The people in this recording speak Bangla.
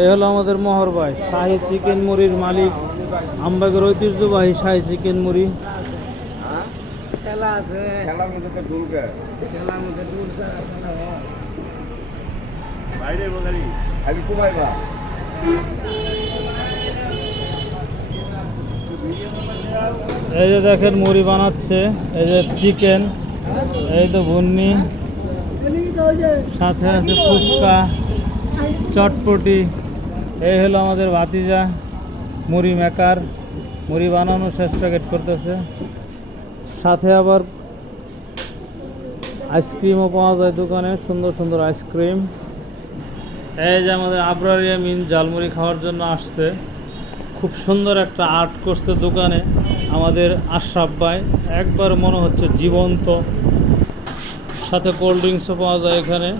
এই হলো আমাদের মোহর ভাই, শাহী চিকেন মুড়ির মালিক, আমবাগের ঐতিহ্যবাহী শাহী চিকেন মুড়ি। খেলা আছে, খেলার মধ্যে তো ঢুলকে, খেলার মধ্যে ঢুলছে বাইরে বগারি আমি কুমাইবা। এই যে দেখেন মুড়ি বানাচ্ছে, এই যে চিকেন, এই তো ভুন্নি, সাথে আছে ফুচকা, চটপটি। এই হলো আমাদের ভাতিজা মুড়ি মেকার, মুড়ি বানানো শেষ প্যাকেট করতেছে। সাথে আবার আইসক্রিমও পাওয়া যায় দোকানে, সুন্দর সুন্দর আইসক্রিম। এই যে আমাদের আবরার ইয়ামিন ঝালমুড়ি খাওয়ার জন্য আসছে। খুব সুন্দর একটা আর্ট করছে দোকানে আমাদের আশরাফ ভাই, একবার মনে হচ্ছে জীবন্ত। সাথে কোল্ড ড্রিঙ্কসও পাওয়া যায় এখানে।